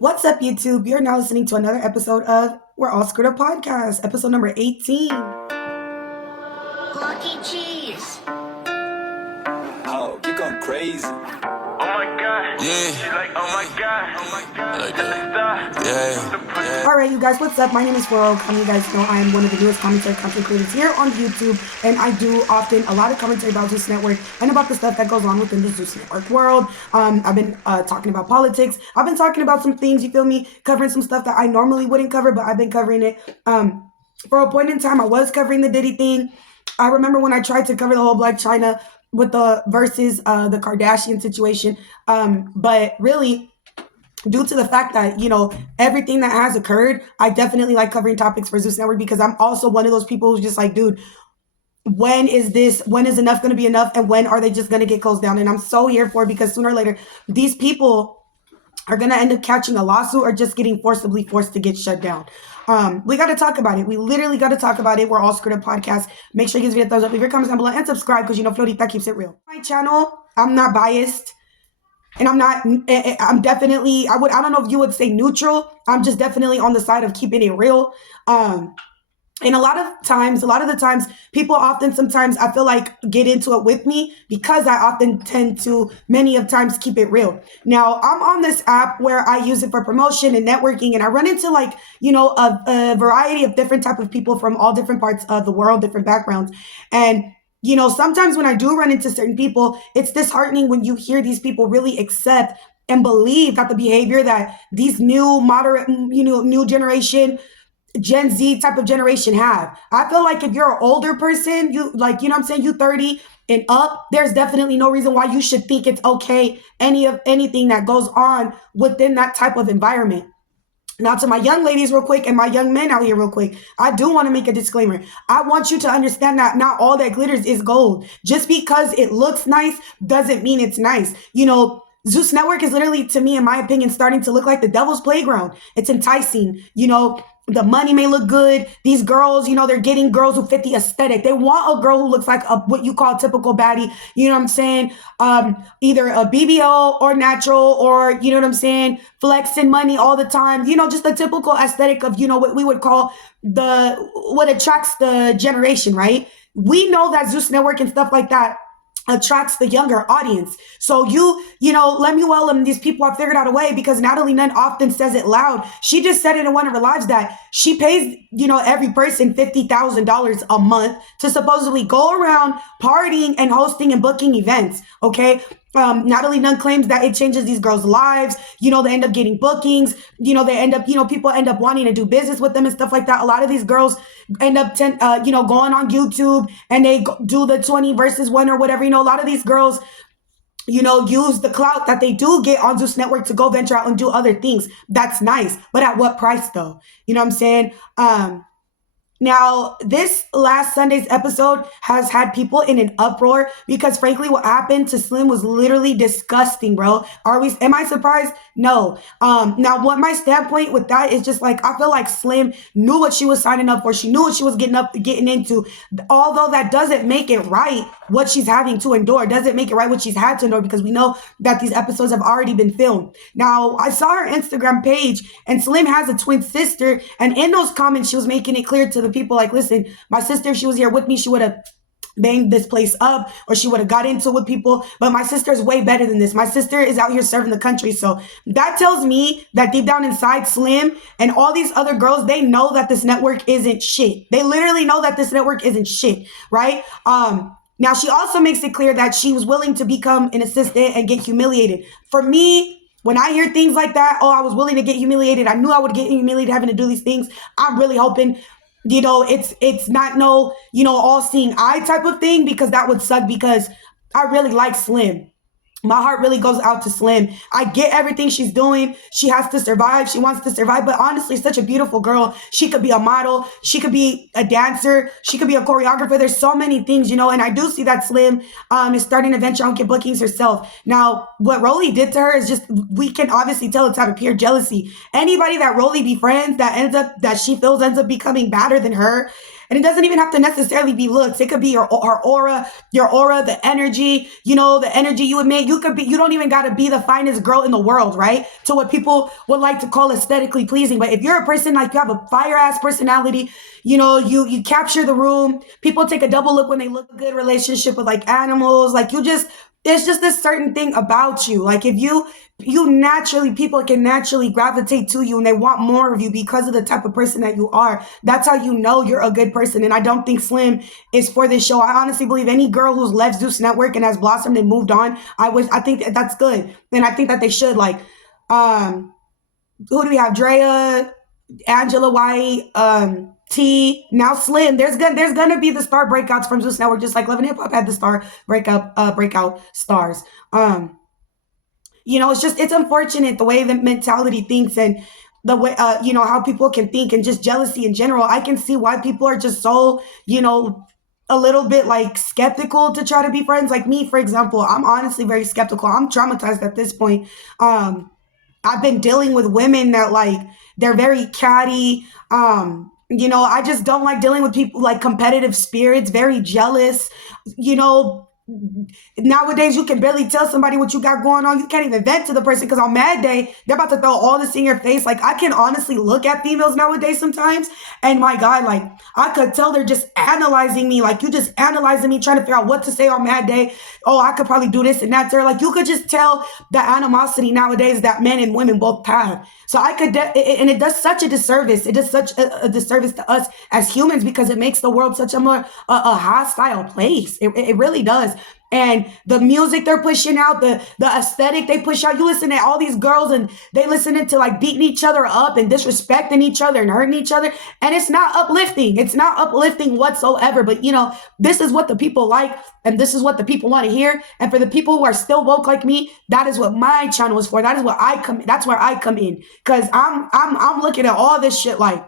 What's up, YouTube? You're now listening to another episode of We're All Screwed Up Podcast, episode number 18. Lucky cheese. Oh, you going crazy. Oh my god. Yeah. She's like, oh my god. Oh my god. I like that. Yeah. All right, you guys, what's up? My name is Rollie. You guys know I am one of the newest commentary content creators here on YouTube, and I do often a lot of commentary about Zeus Network and about the stuff that goes on within the Zeus Network world. I've been talking about politics. I've been talking about some things, you feel me, covering some stuff that I normally wouldn't cover, but I've been covering it. For a point in time, I was covering the Diddy thing. I remember when I tried to cover the whole Black China with the versus the Kardashian situation, but really, due to the fact that, everything that has occurred, I definitely like covering topics for Zeus Network because I'm also one of those people who's just like, dude, when is enough going to be enough? And when are they just going to get closed down? And I'm so here for it because sooner or later, these people are going to end up catching a lawsuit or just getting forced to get shut down. We got to talk about it. We literally got to talk about it. We're All Screwed Up Podcast. Make sure you give this video a thumbs up, leave your comments down below, and subscribe because Florita keeps it real. My channel, I'm not biased. And I'm definitely, I don't know if you would say neutral. I'm just definitely on the side of keeping it real. And a lot of the times, people often sometimes I feel like get into it with me because I often tend to many of times keep it real. Now, I'm on this app where I use it for promotion and networking, and I run into a variety of different type of people from all different parts of the world, different backgrounds. And sometimes when I do run into certain people, it's disheartening when you hear these people really accept and believe that the behavior that these new new generation, Gen Z type of generation have. I feel like if you're an older person, you 30 and up, there's definitely no reason why you should think it's okay, anything that goes on within that type of environment. Now, to my young ladies real quick and my young men out here real quick, I do want to make a disclaimer. I want you to understand that not all that glitters is gold. Just because it looks nice doesn't mean it's nice. Zeus Network is literally, to me, in my opinion, starting to look like the devil's playground. It's enticing. The money may look good. These girls, they're getting girls who fit the aesthetic. They want a girl who looks like what you call a typical baddie. You know what I'm saying? Either a BBO or natural or, flexing money all the time. Just the typical aesthetic of, what we would call what attracts the generation, right? We know that Zeus Network and stuff like that attracts the younger audience. So Lemuel and these people have figured out a way, because Natalie Nunn often says it loud. She just said it in one of her lives that she pays, every person $50,000 a month to supposedly go around partying and hosting and booking events. Okay. Natalie Nunn claims that it changes these girls' lives. They end up getting bookings. They end up, people end up wanting to do business with them and stuff like that. A lot of these girls end up, going on YouTube and they do the 20 versus 1 or whatever. A lot of these girls, use the clout that they do get on Zeus Network to go venture out and do other things. That's nice. But at what price though? You know what I'm saying? Now, this last Sunday's episode has had people in an uproar because, frankly, what happened to Slim was literally disgusting, bro. Am I surprised? No. Now, what my standpoint with that is just like, I feel like Slim knew what she was signing up for. She knew what she was getting into. Although that doesn't make it right, what she's having to endure doesn't make it right what she's had to endure, because we know that these episodes have already been filmed. Now, I saw her Instagram page, and Slim has a twin sister, and in those comments, she was making it clear to the people like, listen, my sister, if she was here with me, she would have banged this place up, or she would have got into it with people. But my sister is way better than this. My sister is out here serving the country. So that tells me that deep down inside, Slim and all these other girls, they know that this network isn't shit. They literally know that this network isn't shit, right? Now, she also makes it clear that she was willing to become an assistant and get humiliated. For me, when I hear things like that, I was willing to get humiliated, I knew I would get humiliated having to do these things. I'm really hoping it's not no, all seeing eye type of thing, because that would suck, because I really like Slim. My heart really goes out to Slim. I get everything she's doing. She has to survive. She wants to survive. But honestly, such a beautiful girl. She could be a model. She could be a dancer. She could be a choreographer. There's so many things, and I do see that Slim is starting to venture out and get bookings herself. Now, what Rollie did to her is just, we can obviously tell it's out of pure jealousy. Anybody that Rollie befriends that she feels ends up becoming badder than her, And it doesn't even have to necessarily be looks. It could be her aura, the energy, the energy you emit. You don't even got to be the finest girl in the world, right? To what people would like to call aesthetically pleasing. But if you're a person like you have a fire ass personality, you capture the room. People take a double look when they look good. Relationship with like animals, like there's just this certain thing about you. Like if you naturally, people can naturally gravitate to you and they want more of you because of the type of person that you are. That's how you know you're a good person. And I don't think Slim is for this show. I honestly believe any girl who's left Zeus Network and has blossomed and moved on, I think that's good. And I think that they should, like, who do we have? Drea, Angela White, T, now Slim. There's gonna be the star breakouts from Zeus Network, just like Love and Hip Hop had the star breakout stars. It's unfortunate the way the mentality thinks and the way, how people can think, and just jealousy in general. I can see why people are just so, a little bit like skeptical to try to be friends. Like me, for example, I'm honestly very skeptical. I'm traumatized at this point. I've been dealing with women that like, they're very catty. I just don't like dealing with people like competitive spirits, very jealous. Nowadays you can barely tell somebody what you got going on. You can't even vent to the person because on Mad Day, they're about to throw all this in your face. Like I can honestly look at females nowadays sometimes and my God, like I could tell they're just analyzing me. Like you just analyzing me, trying to figure out what to say on Mad Day. Oh, I could probably do this and that. Like you could just tell the animosity nowadays that men and women both have. So I could, and it does such a disservice. It does such a disservice to us as humans because it makes the world such a more a hostile place. It really does. And the music they're pushing out, the aesthetic they push out, you listen to all these girls and they listening to like beating each other up and disrespecting each other and hurting each other. And it's not uplifting. It's not uplifting whatsoever. But this is what the people like and this is what the people want to hear. And for the people who are still woke like me, that is what my channel is for. That is what that's where I come in. Cause I'm looking at all this shit like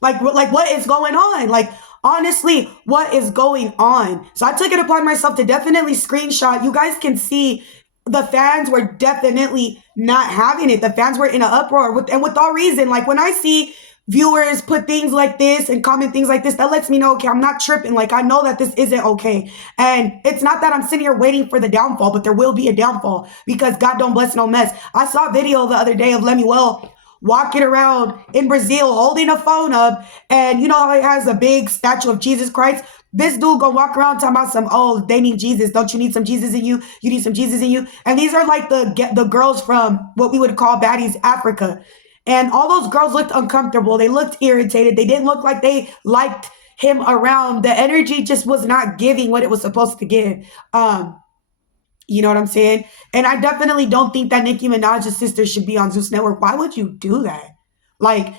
what is going on? Like, honestly, what is going on? So I took it upon myself to definitely screenshot. You guys can see the fans were definitely not having it. The fans were in an uproar and with all reason. Like when I see viewers put things like this and comment things like this, that lets me know, okay, I'm not tripping. Like I know that this isn't okay. And it's not that I'm sitting here waiting for the downfall, but there will be a downfall because God don't bless no mess. I saw a video the other day of Lemuel walking around in Brazil holding a phone up, and you know how he has a big statue of Jesus Christ? This dude gonna walk around talking about they need Jesus. Don't you need some Jesus in you? You need some Jesus in you. And these are like the girls from what we would call baddies Africa. And all those girls looked uncomfortable. They looked irritated. They didn't look like they liked him around. The energy just was not giving what it was supposed to give. You know what I'm saying? And I definitely don't think that Nicki Minaj's sister should be on Zeus Network. Why would you do that? Like,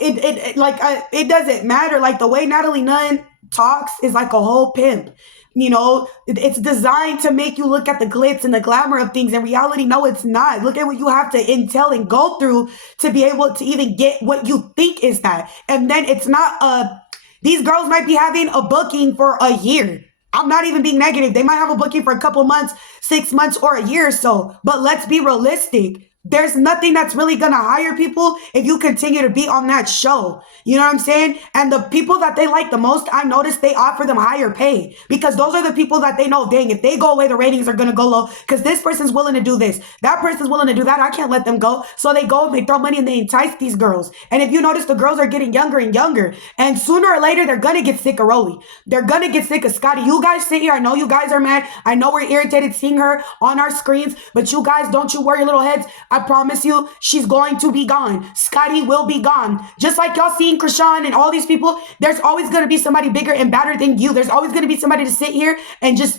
it doesn't matter. Like the way Natalie Nunn talks is like a whole pimp. It's designed to make you look at the glitz and the glamour of things. In reality, no, it's not. Look at what you have to intel and go through to be able to even get what you think is that. And then it's not these girls might be having a booking for a year. I'm not even being negative. They might have a booking for a couple of months, 6 months, or a year or so. But let's be realistic. There's nothing that's really going to hire people if you continue to be on that show. You know what I'm saying? And the people that they like the most, I noticed they offer them higher pay because those are the people that they know, dang, if they go away, the ratings are going to go low because this person's willing to do this. That person's willing to do that. I can't let them go. So they go and they throw money and they entice these girls. And if you notice, the girls are getting younger and younger. And sooner or later, they're going to get sick of Rollie. They're going to get sick of Scotty. You guys sit here. I know you guys are mad. I know we're irritated seeing her on our screens. But you guys, don't you worry your little heads. I promise you, she's going to be gone. Scotty will be gone. Just like y'all seeing Krishan and all these people, there's always going to be somebody bigger and badder than you. There's always going to be somebody to sit here and just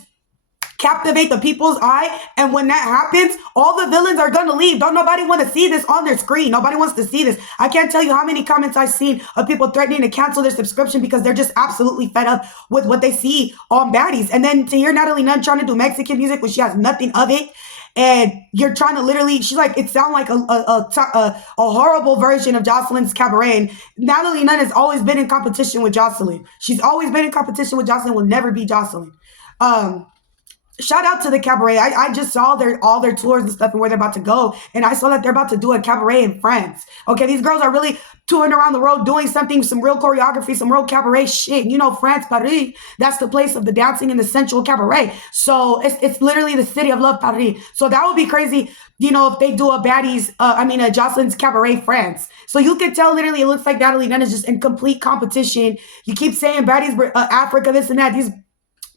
captivate the people's eye. And when that happens, all the villains are going to leave. Don't nobody want to see this on their screen. Nobody wants to see this. I can't tell you how many comments I've seen of people threatening to cancel their subscription because they're just absolutely fed up with what they see on baddies. And then to hear Natalie Nunn trying to do Mexican music when she has nothing of it. And you're trying to literally, she's like, it sounds like a horrible version of Jocelyn's Cabaret. And Natalie Nunn has always been in competition with Jocelyn. She's always been in competition with Jocelyn, will never be Jocelyn. shout out to the cabaret. I just saw all their tours and stuff and where they're about to go. And I saw that they're about to do a cabaret in France. Okay, these girls are really touring around the world doing something, some real choreography, some real cabaret shit. You know, France, Paris, that's the place of the dancing and the sensual cabaret. So it's literally the city of love, Paris. So that would be crazy, you know, if they do a baddies, a Jocelyn's Cabaret France. So you can tell literally it looks like Natalie Nunn is just in complete competition. You keep saying baddies, Africa, this and that. These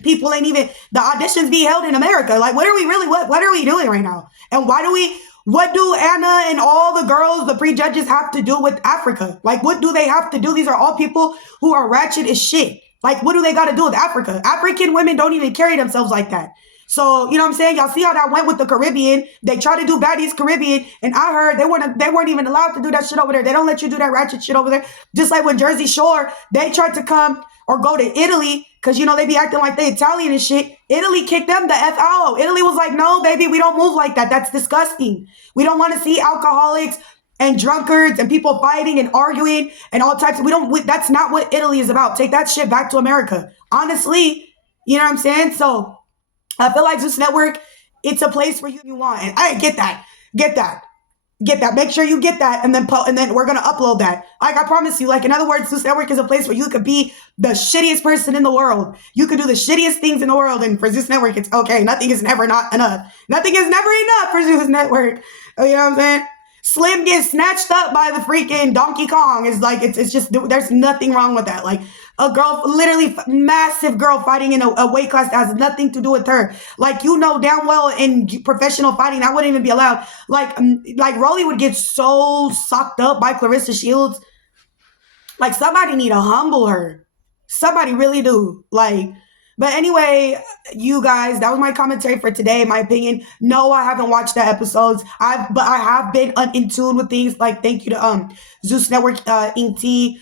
people ain't even, the auditions be held in America. Like, what are we really, what are we doing right now? And what do Anna and all the girls, the prejudges have to do with Africa? Like, what do they have to do? These are all people who are ratchet as shit. Like, what do they got to do with Africa? African women don't even carry themselves like that. So, you know what I'm saying? Y'all see how that went with the Caribbean. They try to do baddies Caribbean, and I heard they weren't even allowed to do that shit over there. They don't let you do that ratchet shit over there. Just like when Jersey Shore, they tried to come or go to Italy, because, you know, they be acting like they Italian and shit. Italy kicked them the F out. Italy was like, no, baby, we don't move like that. That's disgusting. We don't want to see alcoholics and drunkards and people fighting and arguing and all types of, that's not what Italy is about. Take that shit back to America. Honestly, you know what I'm saying? So I feel like Zeus Network, it's a place where you want. And I get that. Make sure you get that, and then we're gonna upload that. Like, I promise you. Like, in other words, Zeus Network is a place where you could be the shittiest person in the world. You could do the shittiest things in the world, and for Zeus Network, it's okay. Nothing is never not enough. Nothing is never enough for Zeus Network. You know what I'm saying? Slim gets snatched up by the freaking Donkey Kong. It's like, it's just, there's nothing wrong with that. Like, a girl, literally massive girl fighting in a weight class that has nothing to do with her. Like, you know damn well in professional fighting, that wouldn't even be allowed. Like Rollie would get so sucked up by Clarissa Shields. Like, somebody need to humble her. Somebody really do. Like, but anyway, you guys, that was my commentary for today, in my opinion. No, I haven't watched the episodes. But I have been in tune with things. Like, thank you to Zeus Network, Inc.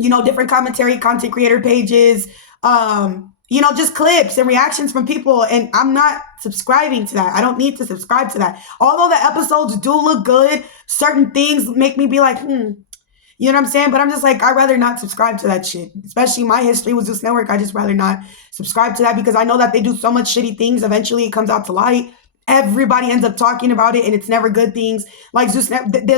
You know, different commentary, content creator pages, you know, just clips and reactions from people. And I'm not subscribing to that. I don't need to subscribe to that. Although the episodes do look good, certain things make me be like, you know what I'm saying? But I'm just like, I'd rather not subscribe to that shit. Especially my history with Zeus Network. I just rather not subscribe to that, because I know that they do so much shitty things. Eventually it comes out to light. Everybody ends up talking about it, and it's never good things. Like Zeus,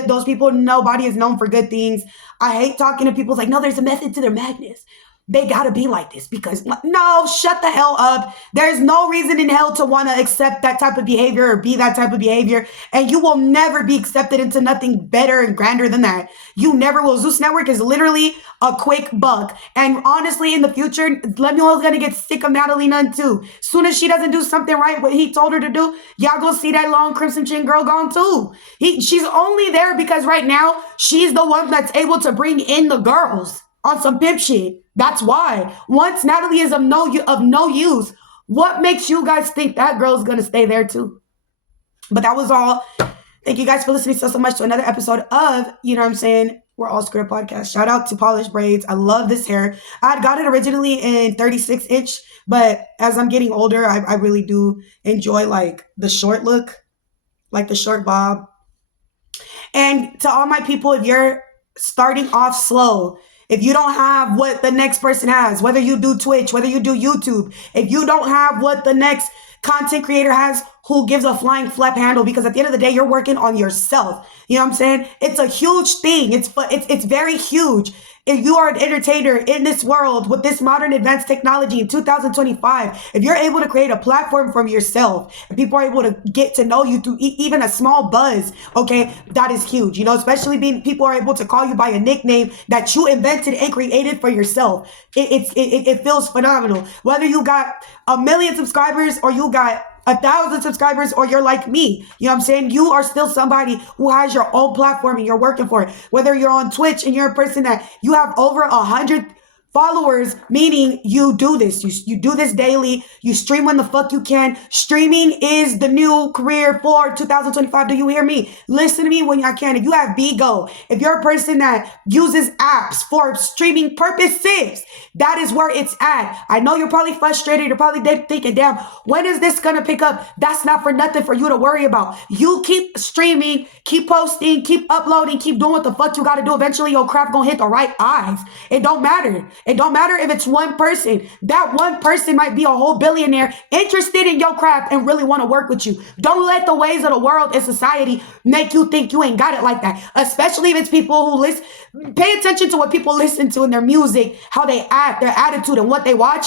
those people, nobody is known for good things. I hate talking to people. It's like, no, there's a method to their madness. They gotta be like this, because no, shut the hell up. There's no reason in hell to want to accept that type of behavior or be that type of behavior. And you will never be accepted into nothing better and grander than that. You never will. Zeus Network is literally a quick buck. And honestly, in the future, Lemuel's gonna get sick of Natalie Nunn too. Soon as she doesn't do something right, what he told her to do, y'all go see that long Crimson Chin girl gone too. She's only there because right now she's the one that's able to bring in the girls on some pimp shit. That's why. Once Natalie is of no use, what makes you guys think that girl's gonna stay there too? But that was all. Thank you guys for listening so much to another episode of, you know what I'm saying, We're All Square Podcast. Shout out to Polished Braids. I love this hair. I had got it originally in 36-inch, but as I'm getting older, I really do enjoy like the short look, like the short bob. And to all my people, if you're starting off slow, if you don't have what the next person has, whether you do Twitch, whether you do YouTube, if you don't have what the next content creator has who gives a flying flap handle, because at the end of the day, you're working on yourself. You know what I'm saying? It's a huge thing. It's very huge. If you are an entertainer in this world with this modern advanced technology in 2025, if you're able to create a platform for yourself and people are able to get to know you through even a small buzz, okay, that is huge. You know, especially being people are able to call you by a nickname that you invented and created for yourself. It feels phenomenal. Whether you got 1 million subscribers or you got 1,000 subscribers, or you're like me, you know what I'm saying? You are still somebody who has your own platform and you're working for it. Whether you're on Twitch and you're a person that you have over 100 followers, meaning you do this. You do this daily. You stream when the fuck you can. Streaming is the new career for 2025. Do you hear me? Listen to me when I can. If you have Bigo, if you're a person that uses apps for streaming purposes, that is where it's at. I know you're probably frustrated. You're probably thinking, damn, when is this going to pick up? That's not for nothing for you to worry about. You keep streaming, keep posting, keep uploading, keep doing what the fuck you got to do. Eventually your craft going to hit the right eyes. It don't matter. It don't matter if it's one person. That one person might be a whole billionaire interested in your craft and really want to work with you. Don't let the ways of the world and society make you think you ain't got it like that. Especially if it's people who listen. Pay attention to what people listen to in their music, how they act, their attitude, and what they watch,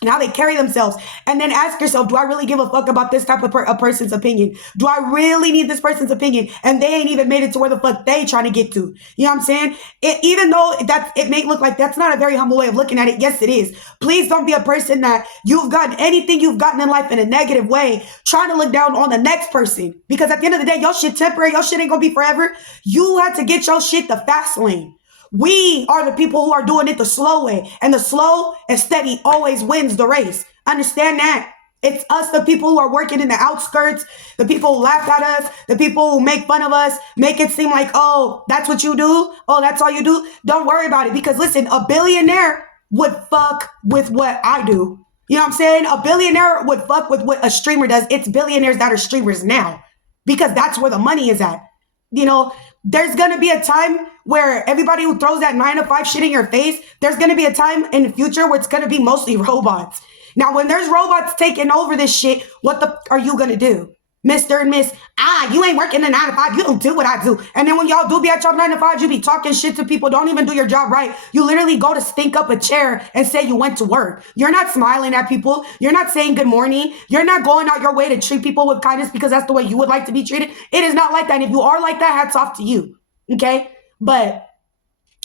and how they carry themselves. And then ask yourself, do I really give a fuck about this type of a person's opinion? Do I really need this person's opinion? And they ain't even made it to where the fuck they trying to get to. You know what I'm saying? Even though it may look like that's not a very humble way of looking at it. Yes, it is. Please don't be a person that you've gotten anything you've gotten in life in a negative way, trying to look down on the next person. Because at the end of the day, your shit temporary. Your shit ain't gonna be forever. You have to get your shit the fast lane. We are the people who are doing it the slow way. And the slow and steady always wins the race. Understand that. It's us, the people who are working in the outskirts, the people who laugh at us, the people who make fun of us, make it seem like, oh, that's what you do? Oh, that's all you do? Don't worry about it. Because listen, a billionaire would fuck with what I do. You know what I'm saying? A billionaire would fuck with what a streamer does. It's billionaires that are streamers now. Because that's where the money is at. You know, there's going to be a time where everybody who throws that 9 to 5 shit in your face, there's going to be a time in the future where it's going to be mostly robots. Now, when there's robots taking over this shit, what the are you going to do? Mr. and Miss, you ain't working the 9 to 5. You don't do what I do. And then when y'all do be at your 9 to 5, you be talking shit to people. Don't even do your job right. You literally go to stink up a chair and say you went to work. You're not smiling at people. You're not saying good morning. You're not going out your way to treat people with kindness because that's the way you would like to be treated. It is not like that. And if you are like that, hats off to you. Okay? But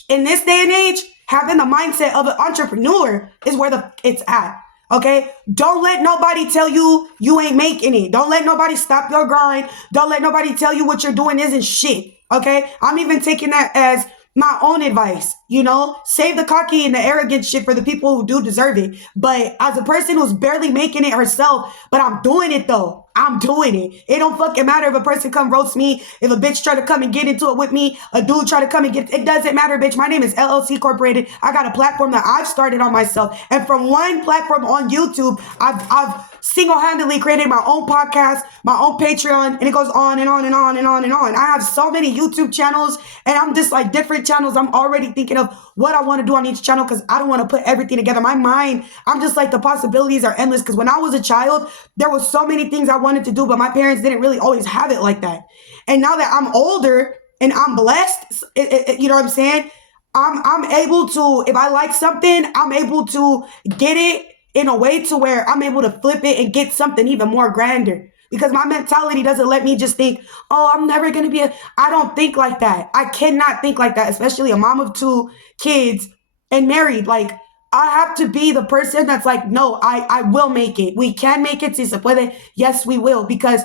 in this day and age, having the mindset of an entrepreneur is where it's at. Okay? Don't let nobody tell you you ain't making it. Don't let nobody stop your grind. Don't let nobody tell you what you're doing isn't shit. Okay? I'm even taking that as my own advice. You know, save the cocky and the arrogant shit for the people who do deserve it. But as a person who's barely making it herself, but I'm doing it though. I'm doing it. It don't fucking matter if a person come roast me, if a bitch try to come and get into it with me, a dude try to come and get it doesn't matter, bitch. My name is LLC Incorporated. I got a platform that I've started on myself. And from one platform on YouTube, I've single-handedly created my own podcast, my own Patreon, and it goes on and on and on and on and on. I have so many YouTube channels, and I'm just like different channels. I'm already thinking of what I want to do on each channel because I don't want to put everything together. My mind, I'm just like the possibilities are endless because when I was a child, there was so many things I wanted to do, but my parents didn't really always have it like that. And now that I'm older and I'm blessed, you know what I'm saying? I'm able to, if I like something, I'm able to get it in a way to where I'm able to flip it and get something even more grander. Because my mentality doesn't let me just think, oh, I'm never going to be I don't think like that. I cannot think like that, especially a mom of 2 kids and married. Like, I have to be the person that's like, no, I will make it. We can make it. Si se puede. Yes, we will. Because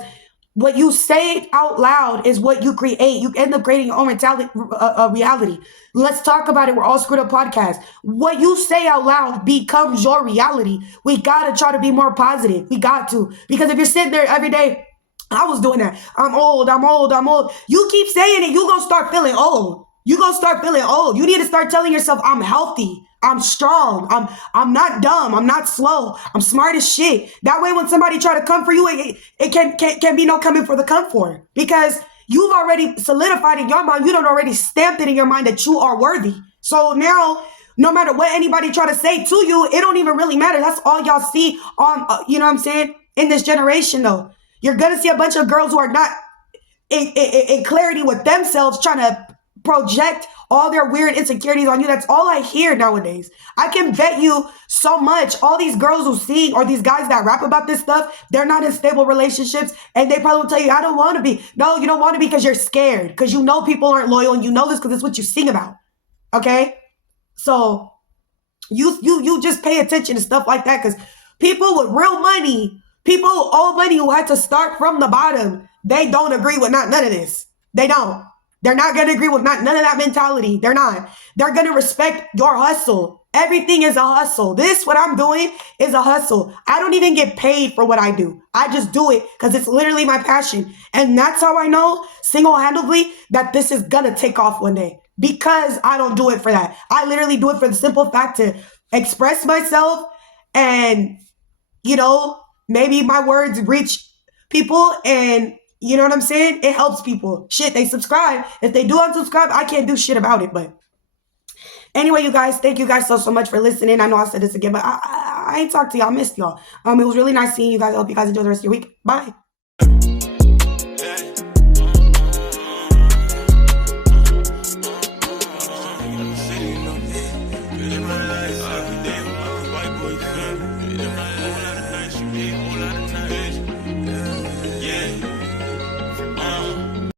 what you say out loud is what you create. You end up creating your own reality. Let's talk about it. We're all screwed up podcast. What you say out loud becomes your reality. We got to try to be more positive. We got to. Because if you're sitting there every day, I was doing that. I'm old. You keep saying it, you're going to start feeling old. You're going to start feeling old. You need to start telling yourself, I'm healthy. I'm strong. I'm not dumb. I'm not slow. I'm smart as shit. That way, when somebody try to come for you, it can be no coming for the come for. Because you've already solidified in your mind, you done already stamped it in your mind that you are worthy. So now, no matter what anybody try to say to you, it don't even really matter. That's all y'all see on, you know what I'm saying? In this generation, though. You're going to see a bunch of girls who are not in clarity with themselves trying to project all their weird insecurities on you. That's all I hear nowadays. I can bet you so much. All these girls who sing or these guys that rap about this stuff, they're not in stable relationships. And they probably will tell you, I don't want to be. No, you don't want to be because you're scared. Because you know people aren't loyal. And you know this because it's what you sing about. Okay? So you just pay attention to stuff like that. Because people with real money, people who owe money who had to start from the bottom, they don't agree with none of this. They don't. They're not going to agree with none of that mentality. They're not. They're going to respect your hustle. Everything is a hustle. What I'm doing is a hustle. I don't even get paid for what I do. I just do it because it's literally my passion. And that's how I know single-handedly that this is going to take off one day. Because I don't do it for that. I literally do it for the simple fact to express myself and, you know, maybe my words reach people and you know what I'm saying? It helps people. Shit, they subscribe. If they do unsubscribe, I can't do shit about it. But Anyway, you guys, thank you guys so much for listening. I know I said this again, but I ain't talked to y'all. I missed y'all. It was really nice seeing you guys. I hope you guys enjoy the rest of your week. Bye.